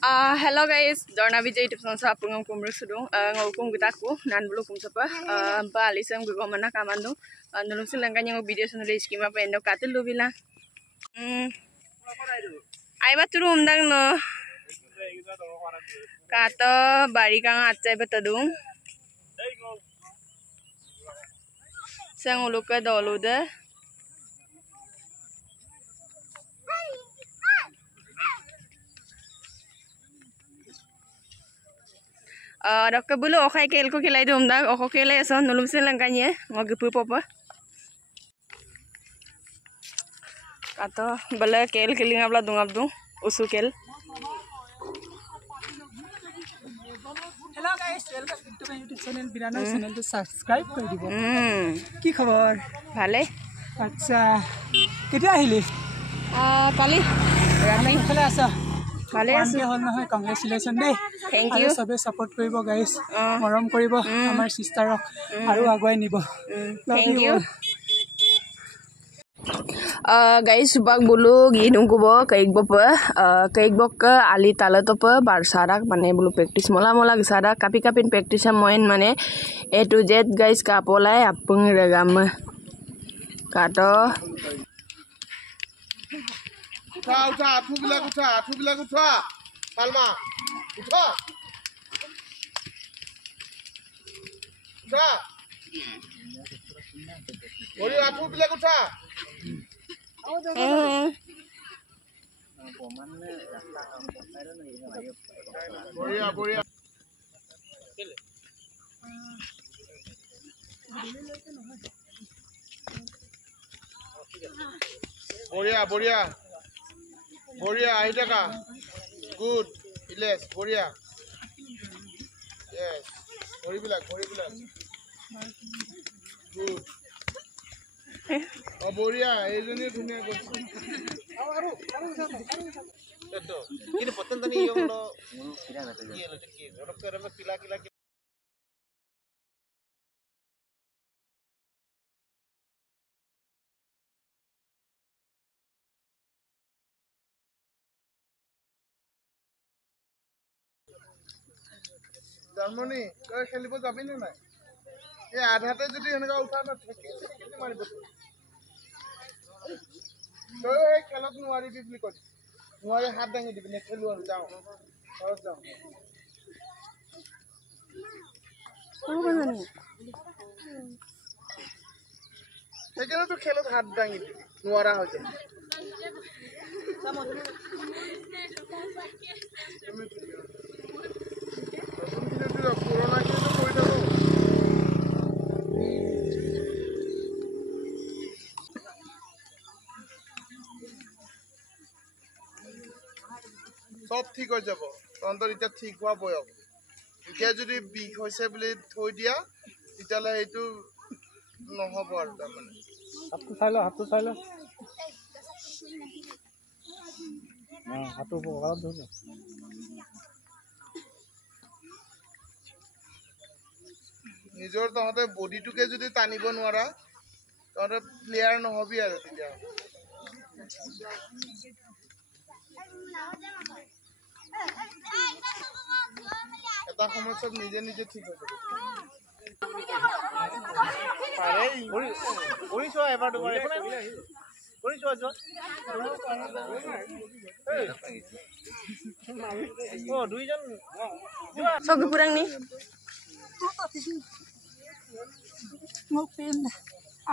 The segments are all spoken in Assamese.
Hello guys, Dorna Vijay YouTube channel sa apung kumru sudung ngaukum kita ku nan bulu kum sapa ba alisam gu mana kamando nulung silangkan yang video sunu re schema pa endo katil lubila ai ba turu umdang no kato bari kang acai betadung sang uluka doluda Dokter bulu okai kel ko kilai dum dak oko kelai so nulum selangkanya ngoge pu popa kato bala kel keling abla dung abdung usu kel Hello guys, welcome to my YouTube channel Birana channel to subscribe kori dibo ki khabar bhale acha ketia ahili kali rami khale asa bhale asu hol na congratulations dei thank you sabe support koribo guys morom koribo amar sister rok aru aguai nibo thank you guys subak bulu ginung kubo kaik bok ke ali tala to pa bar sarak mane bulu practice mola sarak kapi kapin practice moin mane A to Z guys ka polai apung regam kato उठा आठू बिला उठा पालमा उठा बोली आठू बिला उठा बढ़िया बढ़िया आई टका गुड इलेस बढ़िया यस घड़ी बिला गुड बढ़िया एजनी धुनिया करछ तो किने पतन तनी योलो सिरा नते ये लो के डॉक्टर में किला জার্মানি কই খেলিব যাবি না নাই এই আধাতে যদি এনেকা উঠা না থাকে কি মারিব তই এই খেলত নোৱাৰিবি বুলি কই নোৱাৰি হাত দাঙি দিবি নেখেলু আৰু যাও ঘৰত যাও সেইকাৰণে তো খেলত হাত দাঙি দিবি নোৱাৰা হৈ যায় পুৰোনা কিন্তু কই দাও সব ঠিক হৈ যাব তন্তৰ এটা ঠিক হোৱা বয়স এতিয়া যদি বিষ হৈছে বুলি থৈ দিয়া তেতিয়ালে এইটো নহব আৰু তাৰমানে হাতটো চাই ল হাতটো বগাত ধৰি নিজৰ তহঁতে বডিটোকে যদি টানিব নোৱাৰা তহঁতে প্লেয়াৰ নহবি আৰু তেতিয়া এটা সময় সব নিজে ঠিক হৈ যাব পাৰে ওই চো এবাৰ দুবাৰ ওই চো ও দুইজন sogi purang ni মোক পেন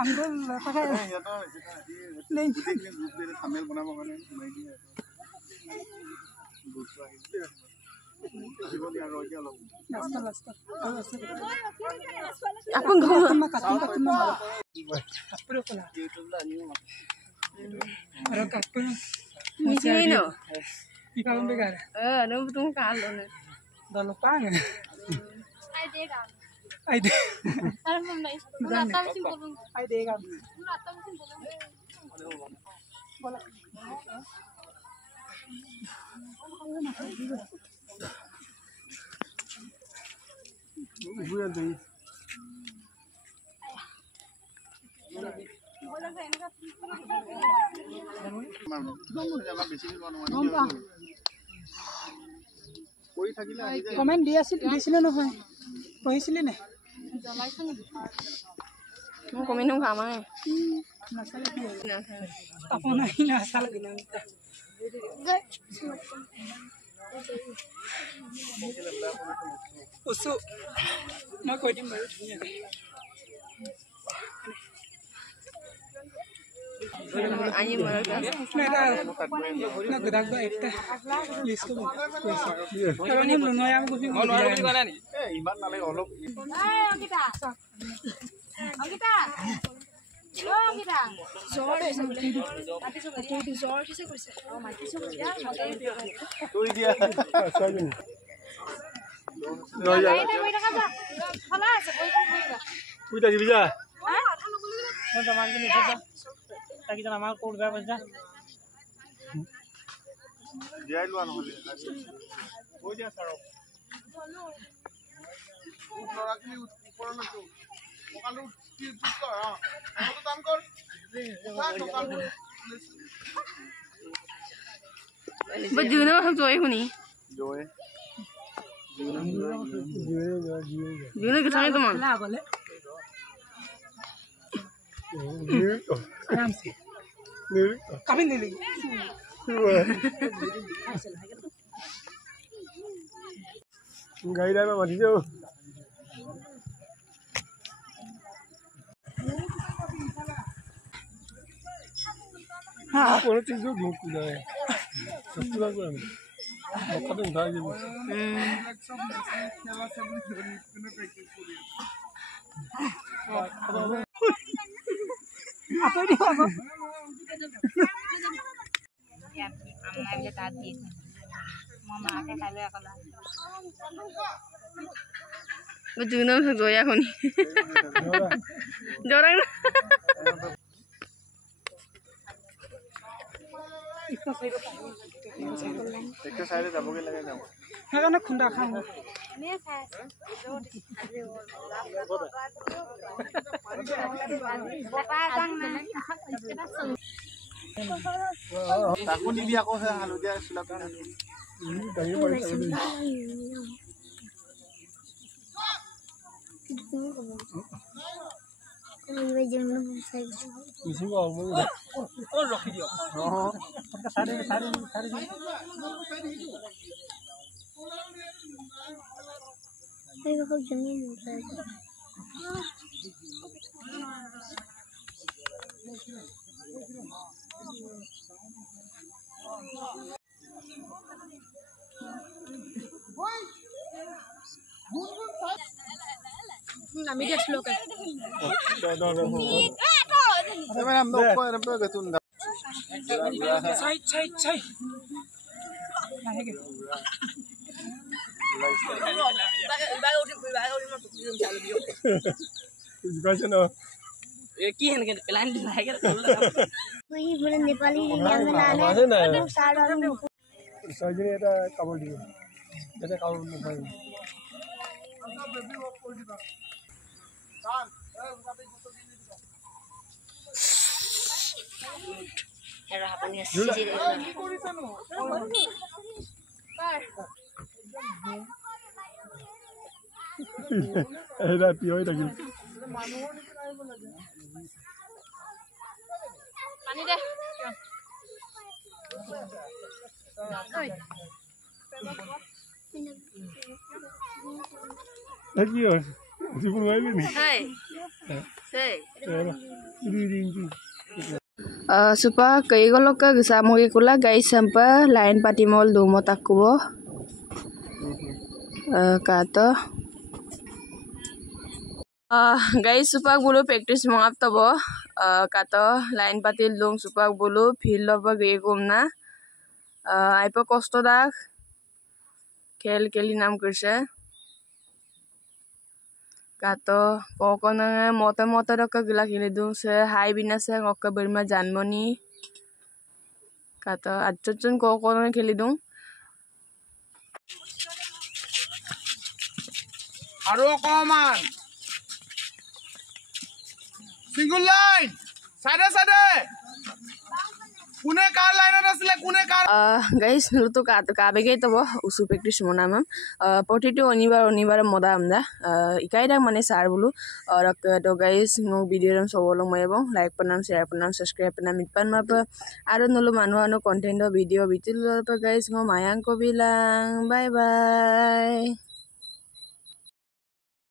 আঙ্গুল পাকে লেন থামেল বনাব কাৰণে মই দি গুছৰা লাস্ট apung gum কাটুন আপরে কোলা আরে কাটুন misini no ইকাম বেগার no betung kalo ne dalo pang ai de gam bola buya dei comment দিছিলে নহয় পঢ়িছিলি নে মই কমেণ্ট খাম নাচালে কি হ'ব আপোনাৰ নাচালে উচু মই কৈ দিম বাৰু ধুনীয়াকৈ আমাৰ কোড বেয়া পাইছা দিয়াই লোৱা নহ'লে কৈ দিয়া ছাৰক ল'ৰাখিনি ওপৰলৈকে কঁকালটো কৰ কাম কৰ জুনো জয় শুনি জুনো কিছু নাই তোমার आराम से कभी नहीं लेगी गाड़ी ड्राइवर मत दीजिए हाँ कोई चीज़ जो घूम कुदा है सब लोग को खत्म उठा के apa ini apa amna tadi mama ake kale akala Juno joya kuni jorang na একটা সাইডে যাবগে লাগে যাও সেইকাৰণে খুন্দা খাওঁ তাকো নিবি আকৌ হালধীয়া চুলাটো ৰখি দিয়ক চাৰি nami dia slow kan Cai. কি হেনকে পেলান দিলাগে वही बोले नेपाली সাইজে এটা কাপড় দিও এটা কাপড় নয় era apani asije এটা পিওই থাকি পানি দে কি হয় জীবন হইবে নি hey say রিরিংকি supa kai golok ka gisa moge kula guys sampa line pati mol do motak kubo kato guys supa bulu practice mongap tobo kato line pati long supa bulu feel loba ge gumna aipo kosto dak khel keli nam kurse kato kokona mota rokka gila khile dung se hai bina se ngokka berma janmoni kato atchon kokona khili dung আৰু অকমান সিঙ্গল লাইন সাইডে কোনে কাৰ লাইনত আছিলে কোনে কাৰ গাইজ নুলুতো কাবেগে তব উসু প্রেক্টিস মনামাম প্রতিটি অনিবার মদা আমদা ইকাইদাক মানে সার বলু আর তো গাইজ মোক ভিডিও সবলো মই এবং লাইক পানাম শেয়ার পানাম সাবস্ক্রাইব পানাম মিটপান মাপ আর নলো মানুষ কন্টেন্ট ভিডিও বিতিল গাইজ মো মায়াঙ্ক বিলাং বাই বাই